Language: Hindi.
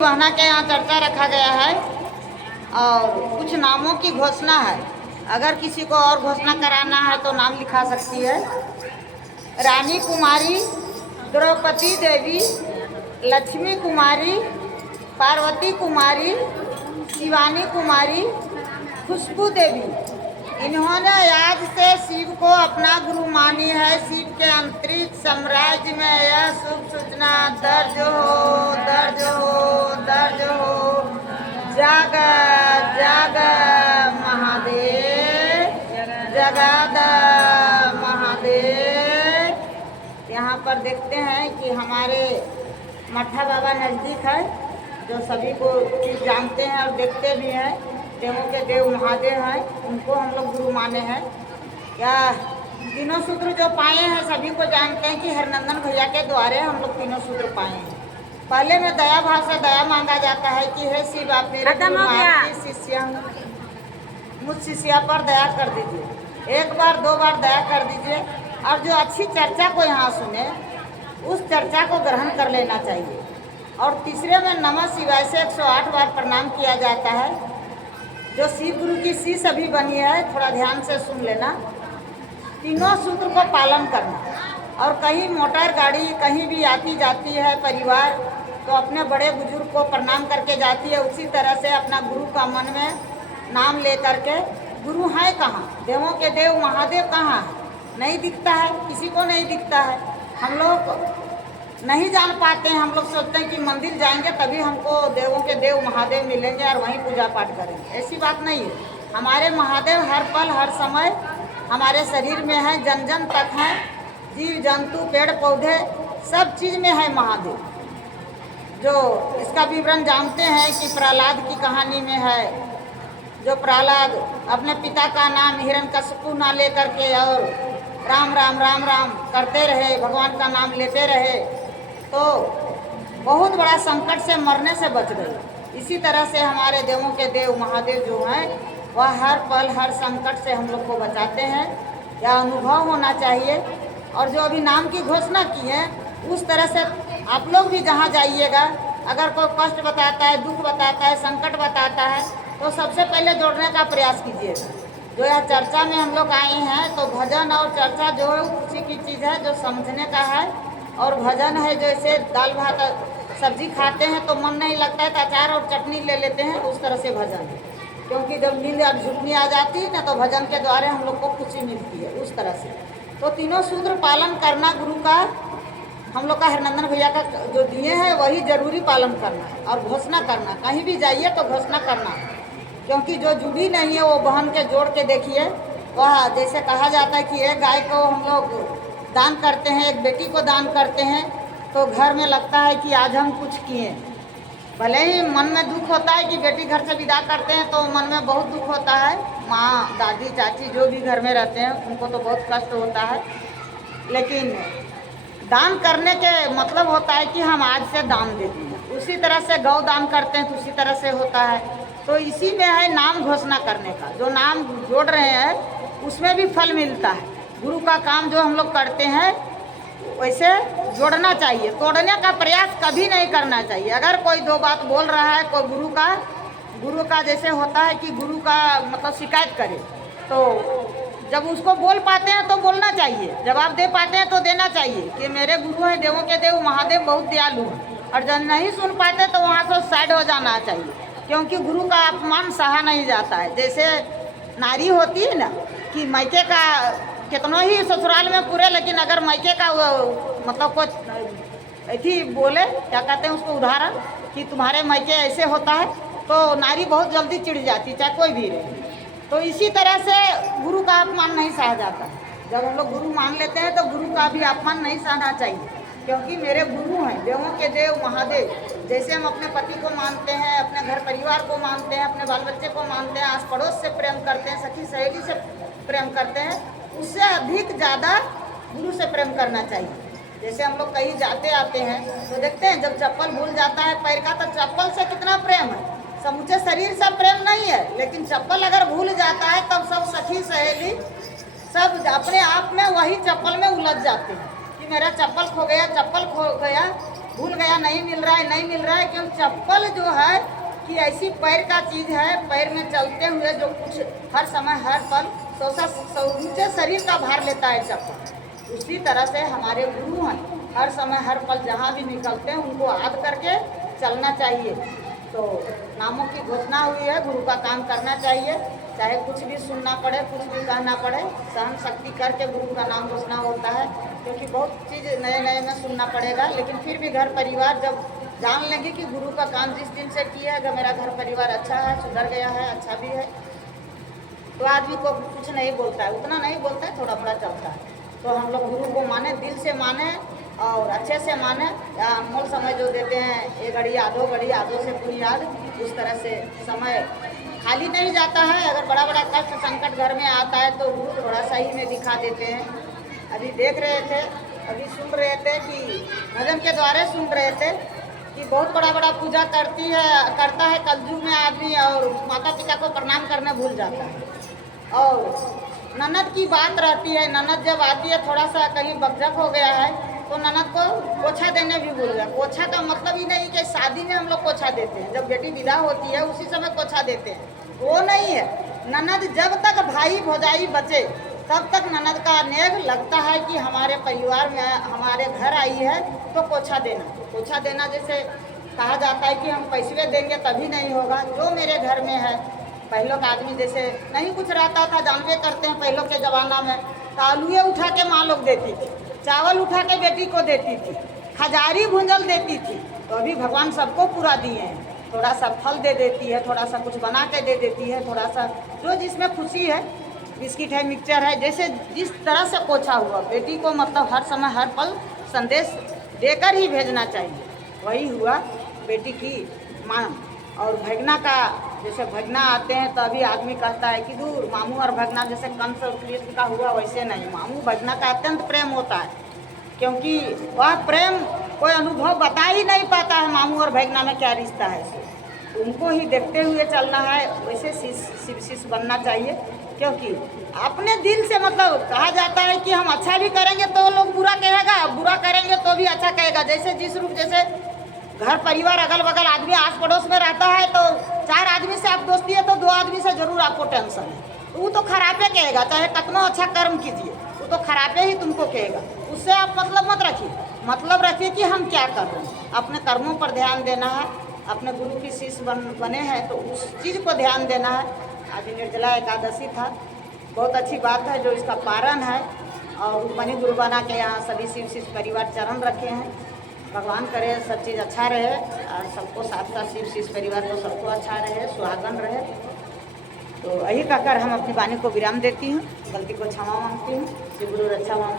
बहना के यहाँ चर्चा रखा गया है और कुछ नामों की घोषणा है। अगर किसी को और घोषणा कराना है तो नाम लिखा सकती है। रानी कुमारी, द्रौपदी देवी, लक्ष्मी कुमारी, पार्वती कुमारी, शिवानी कुमारी, खुशबू देवी। इन्होंने आज से शिव को अपना गुरु मानी है। शिव के अंतरिक्ष साम्राज्य में यह शुभ सूचना दर्ज हो। जग जग महादेव, जगद महादेव। यहाँ पर देखते हैं कि हमारे मट्ठा बाबा नज़दीक है, जो सभी को चीज़ जानते हैं और देखते भी हैं। देवों के देव महादेव हैं, उनको हम लोग गुरु माने हैं। या तीनों सूत्र जो पाए हैं सभी को जानते हैं कि हरनंदन भैया के द्वारे हम लोग तीनों सूत्र पाए हैं। पहले में दया भाव से दया मांगा जाता है कि हे शिव, आप मेरे शिष्य मुझ शिष्या पर दया कर दीजिए। एक बार दो बार दया कर दीजिए और जो अच्छी चर्चा को यहाँ सुने उस चर्चा को ग्रहण कर लेना चाहिए। और तीसरे में नमः शिवाय से 108 बार प्रणाम किया जाता है। जो शिव गुरु की शीश अभी बनी है, थोड़ा ध्यान से सुन लेना। तीनों सूत्र को पालन करना। और कहीं मोटर गाड़ी कहीं भी आती जाती है परिवार, तो अपने बड़े बुजुर्ग को प्रणाम करके जाती है। उसी तरह से अपना गुरु का मन में नाम ले करके, गुरु है कहाँ, देवों के देव महादेव कहाँ है, नहीं दिखता है, किसी को नहीं दिखता है। हम लोग नहीं जान पाते हैं। हम लोग सोचते हैं कि मंदिर जाएंगे तभी हमको देवों के देव महादेव मिलेंगे और वहीं पूजा पाठ करेंगे। ऐसी बात नहीं है। हमारे महादेव हर पल हर समय हमारे शरीर में है, जन जन तक हैं। जीव जंतु पेड़ पौधे सब चीज़ में है महादेव। जो इसका विवरण जानते हैं कि प्रहलाद की कहानी में है, जो प्रहलाद अपने पिता का नाम हिरण्यकशिपु ना लेकर के और राम राम राम राम करते रहे, भगवान का नाम लेते रहे, तो बहुत बड़ा संकट से मरने से बच गए। इसी तरह से हमारे देवों के देव महादेव जो हैं वह हर पल हर संकट से हम लोग को बचाते हैं। यह अनुभव होना चाहिए। और जो अभी नाम की घोषणा की है उस तरह से आप लोग भी जहाँ जाइएगा, अगर कोई कष्ट बताता है, दुख बताता है, संकट बताता है, तो सबसे पहले जोड़ने का प्रयास कीजिएगा। जो यह चर्चा में हम लोग आए हैं, तो भजन और चर्चा जो है उसी की चीज़ है जो समझने का है। और भजन है जैसे दाल भात सब्जी खाते हैं तो मन नहीं लगता है तो अचार और चटनी ले लेते हैं, उस तरह से भजन है। क्योंकि जब नींद और झुकनी आ जाती है ना, तो भजन के द्वारा हम लोग को खुशी मिलती है। उस तरह से तो तीनों सूत्र पालन करना गुरु का, हम लोग का हरनंदन भैया का जो दिए हैं वही जरूरी पालन करना है। और घोषणा करना, कहीं भी जाइए तो घोषणा करना है। क्योंकि जो जुड़ी नहीं है वो बहन के जोड़ के देखिए। वह जैसे कहा जाता है कि एक गाय को हम लोग दान करते हैं, एक बेटी को दान करते हैं, तो घर में लगता है कि आज हम कुछ किए। भले ही मन में दुख होता है कि बेटी घर से विदा करते हैं तो मन में बहुत दुख होता है। माँ दादी चाची जो भी घर में रहते हैं उनको तो बहुत कष्ट होता है। लेकिन दान करने के मतलब होता है कि हम आज से दान देते हैं। उसी तरह से गौ दान करते हैं तो उसी तरह से होता है। तो इसी में है नाम घोषणा करने का। जो नाम जोड़ रहे हैं उसमें भी फल मिलता है। गुरु का काम जो हम लोग करते हैं वैसे जोड़ना चाहिए, तोड़ने का प्रयास कभी नहीं करना चाहिए। अगर कोई दो बात बोल रहा है, कोई गुरु का जैसे होता है कि गुरु का मतलब शिकायत करे, तो जब उसको बोल पाते हैं तो बोलना चाहिए, जवाब दे पाते हैं तो देना चाहिए कि मेरे गुरु हैं, देवों के देव महादेव बहुत दयालु हैं। और जब नहीं सुन पाते तो वहाँ से साइड हो जाना चाहिए। क्योंकि गुरु का अपमान सहा नहीं जाता है। जैसे नारी होती है ना कि मायके का कितना ही ससुराल में पूरे, लेकिन अगर मायके का मतलब कुछ ऐसी बोले, क्या कहते हैं उसको, उदाहरण कि तुम्हारे मायके ऐसे होता है, तो नारी बहुत जल्दी चिढ़ जाती, चाहे कोई भी रहे। तो इसी तरह से गुरु का अपमान नहीं सहा जाता। जब हम लोग गुरु मान लेते हैं तो गुरु का भी अपमान नहीं सहना चाहिए। क्योंकि मेरे गुरु हैं देवों के देव महादेव। जैसे हम अपने पति को मानते हैं, अपने घर परिवार को मानते हैं, अपने बाल बच्चे को मानते हैं, आस पड़ोस से प्रेम करते हैं, सखी सहेली से प्रेम करते हैं, उससे अधिक ज़्यादा गुरु से प्रेम करना चाहिए। जैसे हम लोग कहीं जाते आते हैं तो देखते हैं जब चप्पल भूल जाता है पैर का, तो चप्पल से कितना प्रेम है। समूचे शरीर से प्रेम नहीं है, लेकिन चप्पल अगर भूल जाता है तब सब सखी सहेली सब अपने आप में वही चप्पल में उलझ जाते हैं कि मेरा चप्पल खो गया, चप्पल खो गया। भूल गया, नहीं मिल रहा है, नहीं मिल रहा है। क्यों? चप्पल जो है कि ऐसी पैर का चीज़ है, पैर में चलते हुए जो कुछ हर समय हर पल समूचे शरीर का भार लेता है चप्पल। उसी तरह से हमारे गुरु हैं, हर समय हर पल जहाँ भी निकलते हैं उनको याद करके चलना चाहिए। तो नामों की घोषणा हुई है, गुरु का काम करना चाहिए, चाहे कुछ भी सुनना पड़े, कुछ भी कहना पड़े, सहन शक्ति करके गुरु का नाम घोषणा होता है। क्योंकि बहुत चीज़ नए नए में सुनना पड़ेगा, लेकिन फिर भी घर परिवार जब जान लेंगे कि गुरु का काम जिस दिन से किया है, अगर मेरा घर परिवार अच्छा है, सुधर गया है, अच्छा भी है, तो आदमी को कुछ नहीं बोलता है, उतना नहीं बोलता है, थोड़ा बड़ा चलता है। तो हम लोग गुरु को माने, दिल से माने और अच्छे से माने। अनमोल समय जो देते हैं, एक घड़ी यादों, घड़ी यादों से पूरी याद, उस तरह से समय खाली नहीं जाता है। अगर बड़ा बड़ा कष्ट संकट घर में आता है तो गुरु थोड़ा सा ही में दिखा देते हैं। अभी देख रहे थे, अभी सुन रहे थे कि भजन के द्वारा सुन रहे थे कि बहुत बड़ा पूजा करता है कलयुग में आदमी, और माता पिता को प्रणाम करना भूल जाता है। और ननद की बात रहती है, ननद जब आती है, थोड़ा सा कहीं बकझक हो गया है तो ननद को पोछा देने भी भूल गया। पोछा का मतलब ही नहीं कि शादी में हम लोग पोछा देते हैं, जब बेटी विदा होती है उसी समय पोछा देते हैं, वो नहीं है। ननद जब तक भाई भौजाई बचे तब तक ननद का नेग लगता है कि हमारे परिवार में, हमारे घर आई है तो पोछा देना। पोछा देना जैसे कहा जाता है कि हम पैसे देंगे तभी नहीं होगा। जो मेरे घर में है, पहलों का आदमी जैसे नहीं कुछ रहता था, जानवे करते हैं पहलों के ज़माना में, तो आलूए उठा के माँ लोग देती थी, चावल उठा के बेटी को देती थी, खजारी भूंजल देती थी। तो अभी भगवान सबको पूरा दिए हैं, थोड़ा सा फल दे देती है, थोड़ा सा कुछ बना के दे देती है, थोड़ा सा जो जिसमें खुशी है, बिस्किट है, मिक्सचर है, जैसे जिस तरह से पोछा हुआ बेटी को, मतलब हर समय हर पल संदेश देकर ही भेजना चाहिए। वही हुआ बेटी की माँ। और भगना का, जैसे भगना आते हैं तो अभी आदमी कहता है कि दूर मामू और भगना जैसे कंस और कृष्ण का हुआ, वैसे नहीं। मामू भगना का अत्यंत प्रेम होता है, क्योंकि वह प्रेम कोई अनुभव बता ही नहीं पाता है मामू और भगना में क्या रिश्ता है। उनको ही देखते हुए चलना है, वैसे शिव शिष्य बनना चाहिए। क्योंकि अपने दिल से, मतलब कहा जाता है कि हम अच्छा भी करेंगे तो लोग बुरा कहेगा, बुरा करेंगे तो भी अच्छा कहेगा। जैसे जिस रूप, जैसे घर परिवार अगल बगल आदमी आस पड़ोस में रहता है, तो 4 आदमी से आप दोस्ती है तो 2 आदमी से जरूर आपको टेंशन है, तो वो तो खराबे कहेगा, चाहे कितना अच्छा कर्म कीजिए, वो तो खराबे ही तुमको कहेगा। उससे आप मतलब मत रखिए, मतलब रखिए कि हम क्या कर रहे हैं, अपने कर्मों पर ध्यान देना है। अपने गुरु की शिष्य बने हैं तो उस चीज़ को ध्यान देना है। आज निर्जला एकादशी था, बहुत अच्छी बात है जो इसका पारण है। और मणि गुरु बना के यहाँ सभी शिव शिष्य परिवार चरण रखे हैं। भगवान करे सब चीज़ अच्छा रहे और सबको साथ साथ शिव शिष्य परिवार को सबको अच्छा रहे, सुहागन रहे। तो यही कहकर हम अपनी वाणी को विराम देती हूँ, गलती को क्षमा मांगती हूँ। श्री गुरु रक्षा मांग।